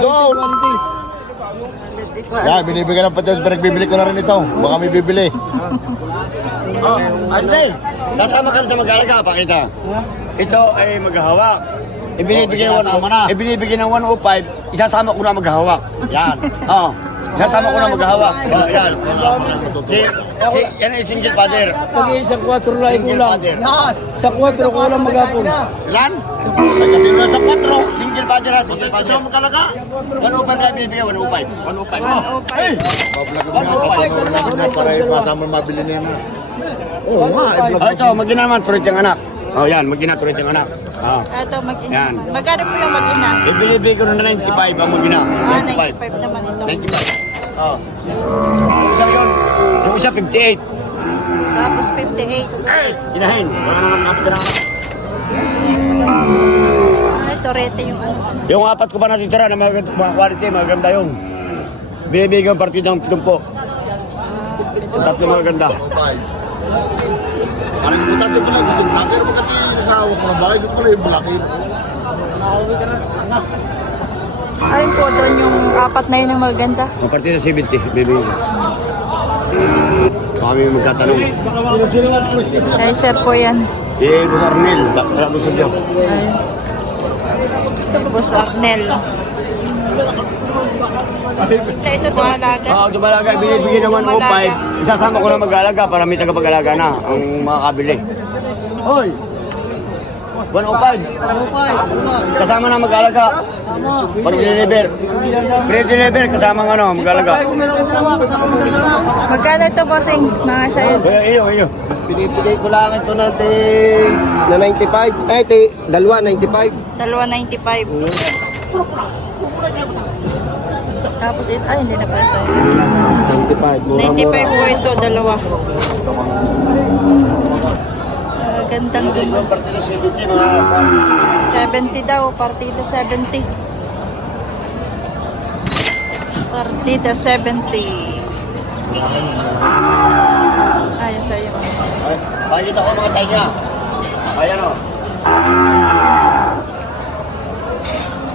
go! Yan, binibigyan ng patos. Pinagbibili ko na rin ito. Baka may bibili. Oh, Anjay, kasama ka na sa mag-alaga. Pakita. Ito ay maghahawak. Ibinibigyan ng 105, isasama ko na maghahawak. Yan. Oh, isasama ko na maghahawak. Oh, yan. Yan ay single father. Pag-iisang 4 lang kulang. Sa 4 kulang maghapon. Ilan? Kasi nung sa 4, single father ha, single father. Gusto mo kalaga? 105 na binibigyan, 105. 105. 105. Para ipasama mabili niya na. Oo nga. Ito, mag-ina naman, tuloy yung anak. Oh, yan, mag-ina, tuloy yung anak. Oh. Ito, mag-ina. Magkano po yung mag-ina? Ibinibigay ko na 95 ang mag-ina. 95 naman ito. 95. Oh. Yung isa yun. Yung isa 58. Tapos 58. Inahin. Wala naman kapit na anak. Ito, rete yung ano. Yung apat ko pa natitira na mga quality, maganda yung. Binibigay ko ang partida ng 7. Tatlo maganda. Parang buta din pala, gusto vlogger mo kasi nagkawak mo ng bahay, doon pala yung vlogger. Ayun po, doon yung apat na yun yung maganda. Ang partida 70, bibigay ko. Kami magkatanong. Ay, sir po yan. Boss Arnel, tara mo sa diyo. Ayun. Boss Arnel. Ito, dumalaga. Oo, dumalaga. Binibigyan ng 105. Isasama ko na mag-alaga para may tagapag-alaga na ang makakabili. Hoy! 105. Kasama na mag-alaga. Pag-deliver. Pre-deliver, kasama ng ano, mag-alaga. Magkano ito, bossing? Mga sayo. Iyo. Pinipigay ko lang ito na 95. Dalawa 95. Dalawa 95. Tapos ito, ay hindi na pala sa'yo. 95. 95 po ito, dalawa. Gandang gumawa. 70 daw, partida 70. Partida 70. Ayun sa'yo. Pakita ko mga tayo niya. Ayan o.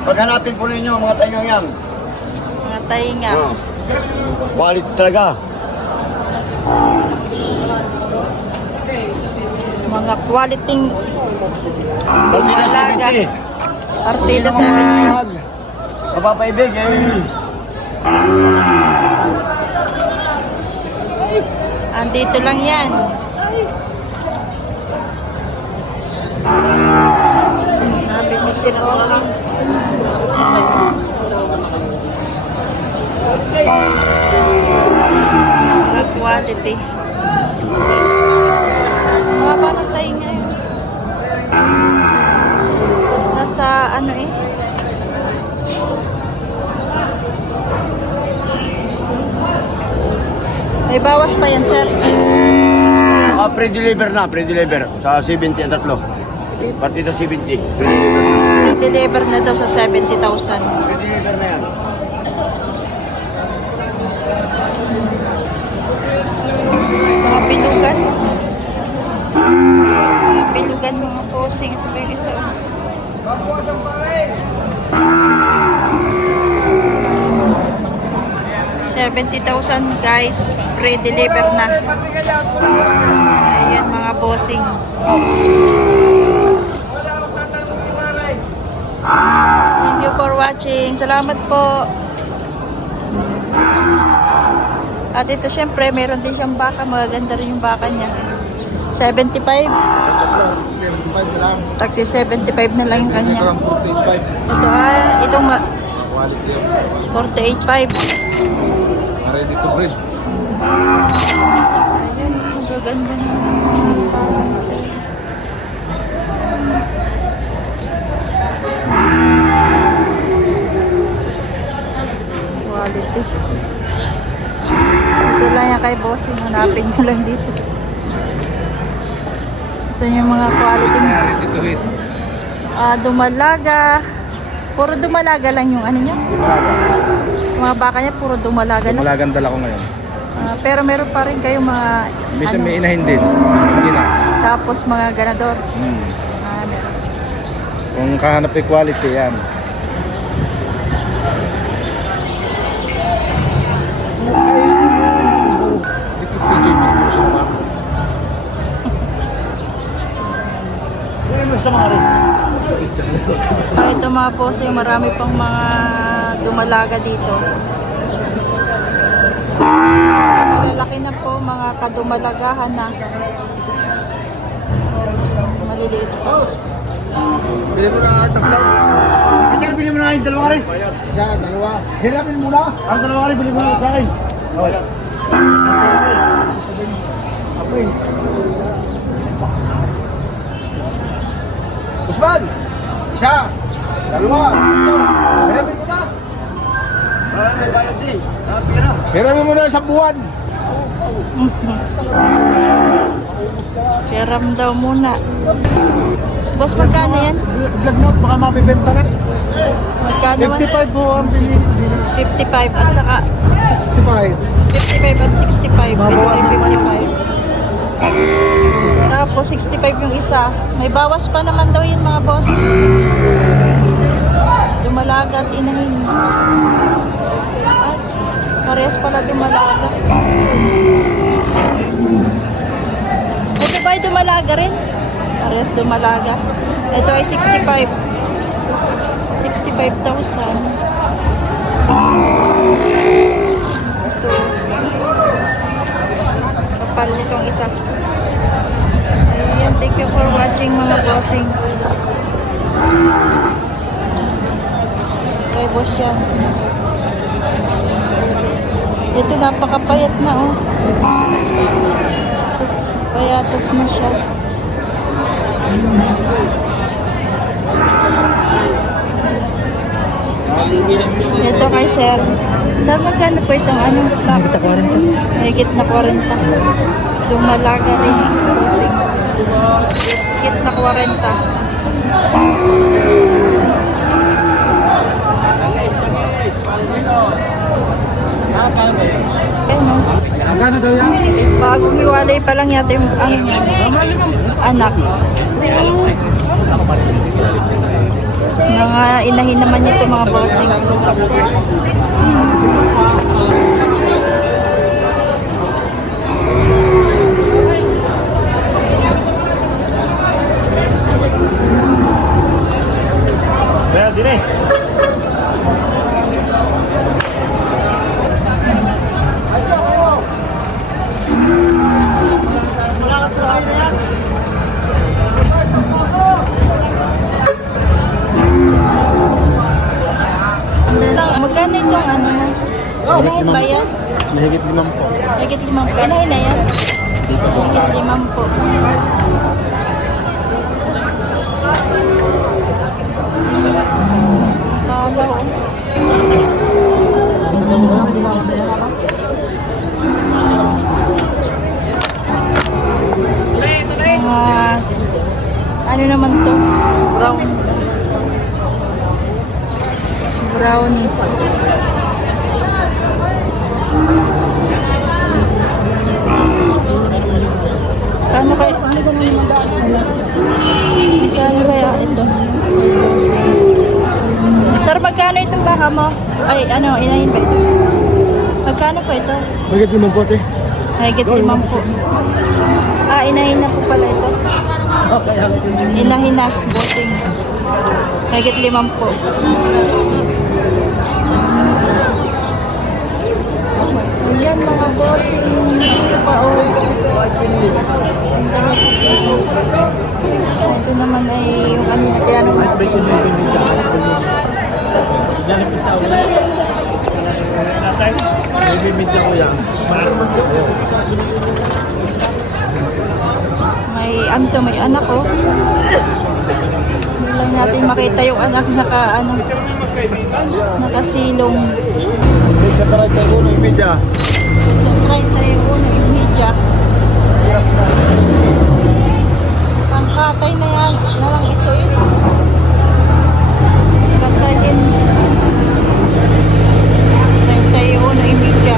Paghanapin po ninyo mga tayo yan. Mga tainga. Quality talaga. Mga quality Partida 70. partida 70. Mapapaibig eh. Andito lang yan. Nabili si Rolling. Mga quality. Mga parang tayo ngayon. Nasa ano eh. May bawas pa yan, sir. Pre-deliver na, pre-deliver. Sa 70 ang tatlo. Partida 70. Deliver na daw sa 70,000. Pre-deliver na yan. Mga pilugan. Mga pilugan, mga posing. Sabi ko sa 70,000 guys, pre-deliver na. Ayan mga bossing. Thank you for watching. Salamat po. At ito syempre, meron din siyang baka. Maganda rin yung baka niya. 75. 75 lang. Taxi 75 na lang yung kanya. Ito ang 45. Itong Quality. 48.5. Ready to breed. Ayan, magaganda na. Quality. Ito lang yan kay bossing. Hanapin nyo lang dito. Gusto nyo yung mga quality mo? Ready to eat. Dumalaga. Puro dumalaga lang yung ano niya. Mga baka niya puro dumalaga lang. Malagang dala ko ngayon. Pero meron pa rin kayong mga Minsan may inahin din. Hindi na. tapos mga ganador. Hmm. Meron. Kung kahanap yung quality yan. mga bossing, marami pang mga dumalaga dito. Malaki na po, mga kadumalagahan na. Maliliit pa. Bili mo na tablaw. Peter, bili mo na yung dalawa rin. Isa, dalawa. Hirapin muna. Ang dalawa rin, bili mo na sa akin. Okay. Usman! Isa! Dalawa! Hirapin mo na! May bayad din. Pira. Hirapin mo na sa buwan! Seram daw muna. Boss, magkano yan? Vlog na, baka mapibenta na. Magkano man? 55 po ang bili. 55 at saka 65. 55 at 65. Ito ay 55. Tapos 65 yung isa. May bawas pa naman daw yun mga boss. Dumalaga at inahin. At parehas pala dumalaga. Ito ba ay dumalaga rin? Parehas dumalaga. Ito ay 65. 65,000. Ito. Kapal nitong isa. Ayan, thank you for watching mga bossing. Kay boss yan. Ito napakapayat na oh. Payatot na siya. Ito kay sir. Sir, magkano po itong ano? Higit na 40. Higit na 40. Lumalaga rin. Pusing. Higit na 40. Ano? Magkano daw yan? Bagong iwalay pa lang yata yung anak. Mga inahin naman nito mga bossing. Bayad din eh. Magkano itong ano mo? Inahin ba yan? Mahigit 5 po. Higit 5 po. Inahin na yan? Higit 5 po. Kala ko. Ano naman to? Brownies. Kano kaya? Kano kaya ito? Sir, magkano itong baka mo? Ay, ano, inahin ba ito? Magkano po ito? Mahigit 5 po, te. Higit 5 po. Ah, inahin na po pala ito. Inahin na, bossing. Higit 5 po. Ayan mga bossing. Ito pa oh. Ito naman ay yung kanina tinanong natin. May anto, may anak oh. Hindi lang natin makita yung anak nakasilong. Try tayo ng media. Try tayo yung media. Ang katay na yan, na lang ito eh. Katayin. Try tayo yung media.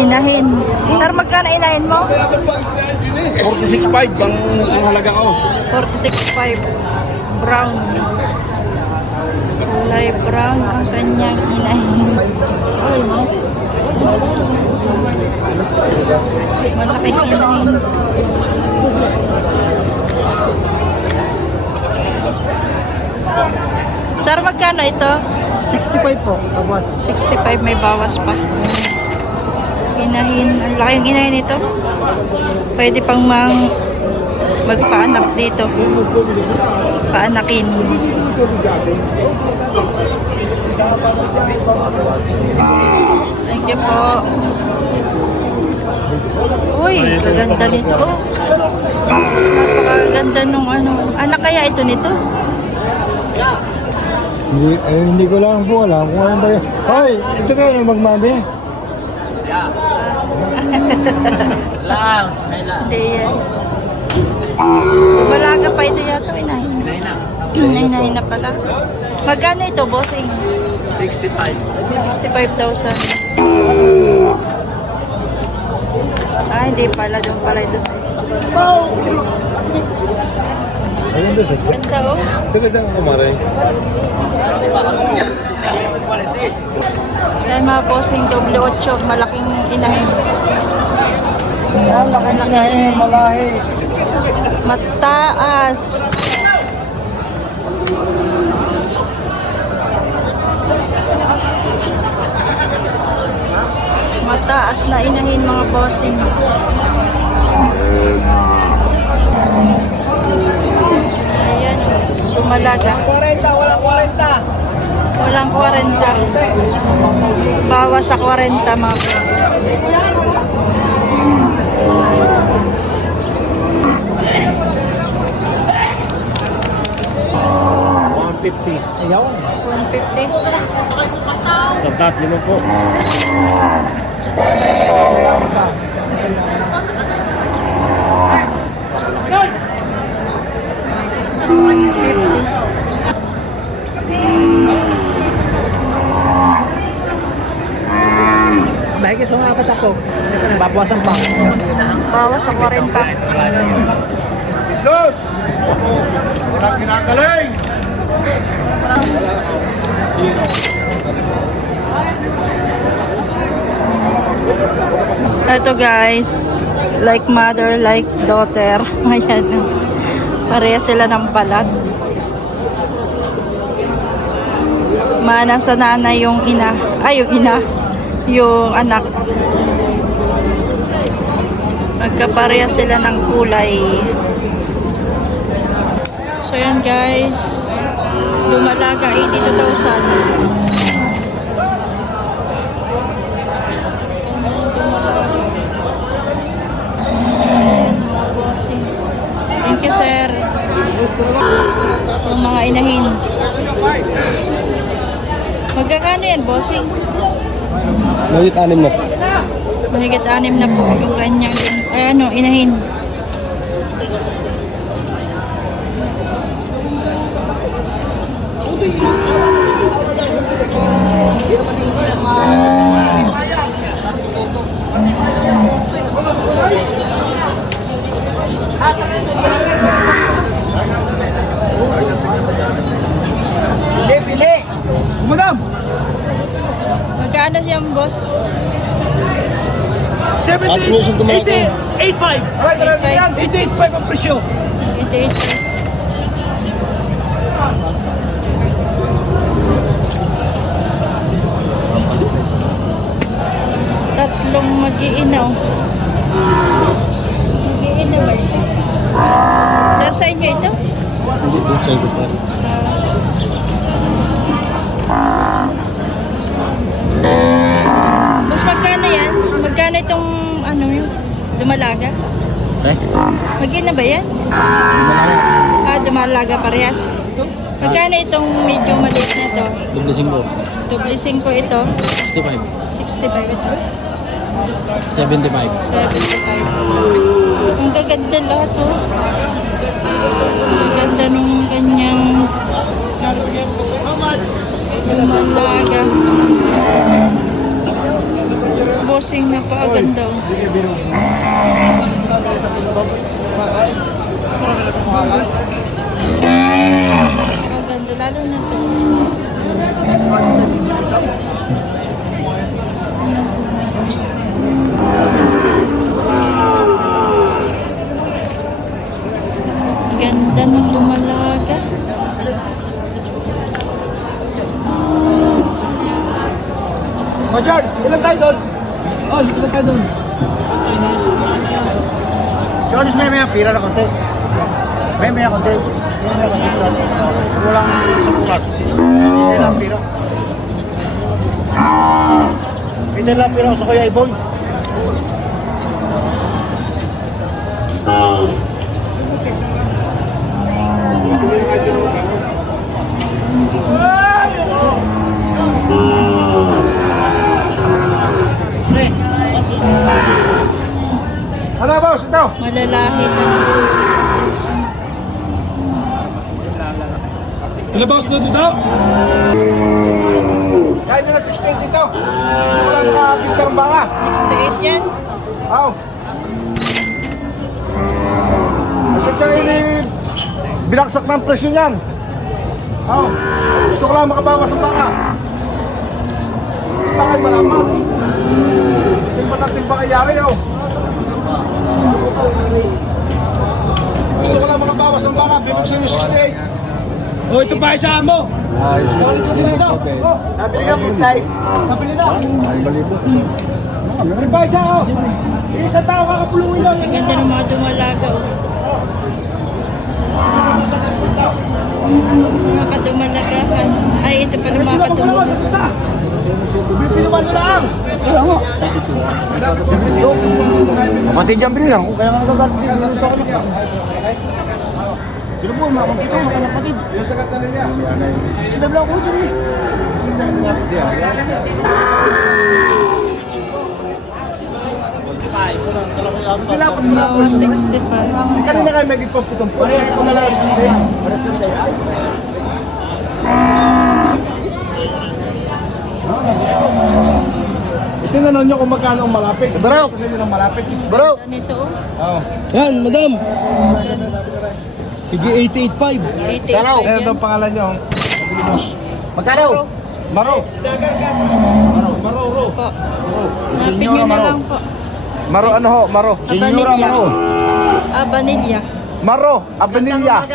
Inahin. Sir, magkano inahin mo? 46.5 ang halaga ko. 46.5. Brown. Kulay brown ang kanyang inahin. Malaking inahin. Sir, magkano ito? 65 po. Tapos 65, may bawas pa. Inahin. Ang laking inahin ito. Pwede pang magpaanak dito. Paanakin. Thank you po. Uy, kaganda nito. Oh. Napakaganda nung ano. Anak kaya ito nito? hindi ko lang po alam kung ano ba yun. Hoy, ito kayo na magmami. Hindi yan. Malaga pa ito yata, inahin. Inahin na pala. Magkano ito, bossing? 65,000. Ah, hindi pala. Doon pala ito sa Ayun doon sa ganda, oh. Ito saan ka kumaray? Dahil mga bossing, doble 8, malaking inahin. Laki na ngayon, malahi. Mataas. Mataas na inahin mga bossing. Ayan, lumalaga. 40, walang 40. Walang 40. Bawas sa 40 mga bossing. Ayaw. 150. Sa tat, lima po. Baik ito nga ako. Babawasan pa. Bawas sa 40. Jesus! Walang kinagaling! Ito guys, like mother, like daughter. Ayan. Pareha sila ng balat. Mana sa nanay yung ina. Ay, yung ina. Yung anak. Magkapareha sila ng kulay. So yan guys. Lumalaga 82,000. Thank you, sir. Yung mga inahin. Magkakano yan, bossing? Mahigit 6 na. Mahigit 6 na po yung kanyang inahin. Pili! Madam! Magkano siyang boss? 70, 85! 88.5 ang presyo. 88. Tatlong mag-iinaw. Mag-iinaw ba ito? Sir, sa inyo ito? Hindi po sa ito pa. Boss, magkano yan? Magkano itong ano yun? Dumalaga? Mag-iina ba yan? Dumalaga parehas. Magkano itong medyo maliit na to? Doble 5. Doble 5 ito. 65. 65 ito. 75. 75. Ang gaganda lahat, oh. Ang gaganda nung kanyang lumalaga. Bossing na pa, ganda, oh. Ang ganda, lalo na to. Ganda ng dumalaga. Mga Charles, ilan tayo doon? Oh, ilan tayo doon? Jonas, may pira na konti. May konti. Walang sukulat. Hindi lang pira. Hindi lang pira sa Kuya Ibon. Ano boss, ito? Malalahi na. Ilan boss na dito? Kaya nyo na 68 dito. Wala nakapinta ng baka. 68 yan. Aw. Gusto ko rin binaksak ng presyo niyan. Aw. Gusto ko lang makabawas ng baka. Bakit malaman? Hindi pa natin baka yari, aw. Gusto ko lang makabawas ng baka. Bibuksan yung 68. Oh, ito pa isa mo. Bakit ito din ito? Oh, nabili ka po, guys. Nabili na. Nabili pa isa, oh. Isang tao kakapulungin lang. Ang ganda ng mga dumalaga. Oh. Mga kadumalagahan. Ay, ito pa ng mga kadumalagahan. Pinuman nyo lang. Kaya nga. Kapatid dyan bilhin lang. Kaya nga nagagalit sa kanila. Sino po, mga kapatid? Yung sagat na niya. Sinab lang ko dyan. Mga 65. Kanina kayo may gitpong pitong po. Parehas ko na lang 60. Itinanong nyo kung magkano ang malapit. Bro! Kasi yun ang malapit. Bro! Ganito, oh. Yan, madam. Ganda. Sige, 88.5. 88 Ano yan. ang pangalan nyo? Magkano? Maro. Maro, ro. Po. Hanapin nyo na lang po. Maro, ano ho? Maro. Senyora Maro. Vanilla. Maro, Abanilla.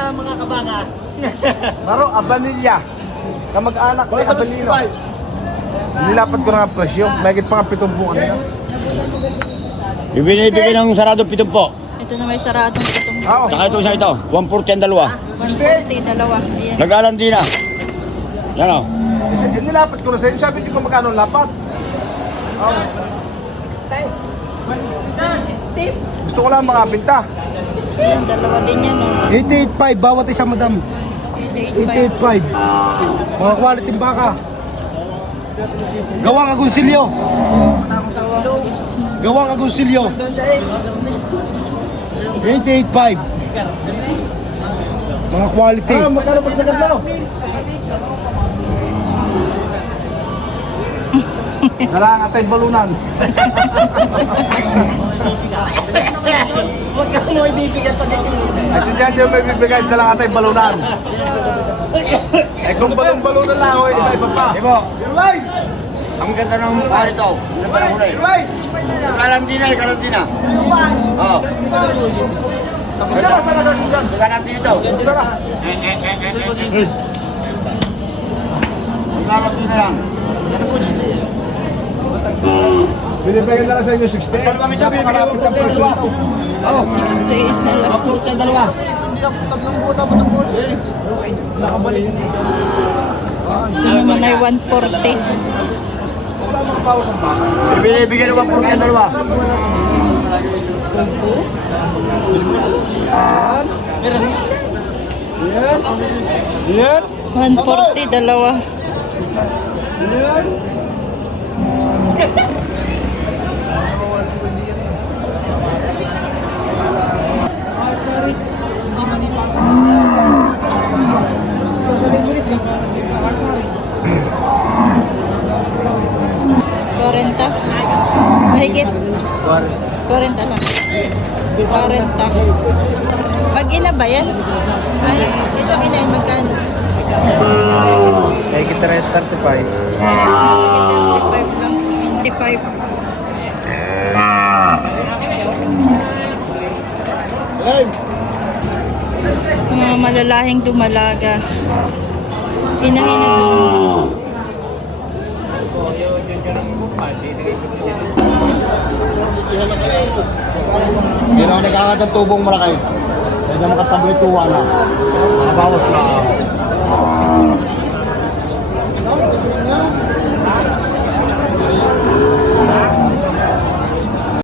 Maro, Abanilla. Kamag-anak ni Abanilo. Nilapat ko na nga presyo. Mahigit pa nga 7 buwan na. Ibinibigay ng sarado 7 po. Ito na may saradong pitong. Oo. Saka ito isa ito. 140 ang dalawa. 140, dalawa. Ayan. Nag-alandi na. Yan o. Nilapat ko na sa inyo. Sabi ko magkano ang lapat. Oo. Gusto ko lang mga binta. Ayan, dalawa din yan, oh. 88.5 bawat isa, madam. 88.5. 88.5. Mga quality baka. Gawang Agoncillo. Gawang Agoncillo. 88.5. Mga quality. Ah, magkano pa sa ganda? Kailangan natin balunan. Huwag ka mo ibibigay pag Ay, si Jan yung may bibigay sa lang natin balunan. Eh kung balunan lang, iba pa. Ibo. Irway! Ang ganda ng mukha nito. Irway! Kalantina, kalantina. Oo. Sara, sara ka dyan. Kalantina ito. Sara. Kalantina yan. Binibigyan na lang sa inyo 60. Ano kami ito? Bibigyan ng dalawa. Oo. 68 na lang. 140 ang dalawa. Ito naman ay 140. Binibigyan ng 140 ang dalawa. Yan. 140, dalawa. Korenta. Mahigit. 40 lang. 40. Pag ina ba yan? Ay, ito ina yun, magkano? Kaya kita rin 35. Mahigit 35 lang. 35. Mga malalahing dumalaga. Hinahin na doon. Hindi na nagkakat ng tubong malaki. Kaya naman katabli tuwa na. Nakabawas na.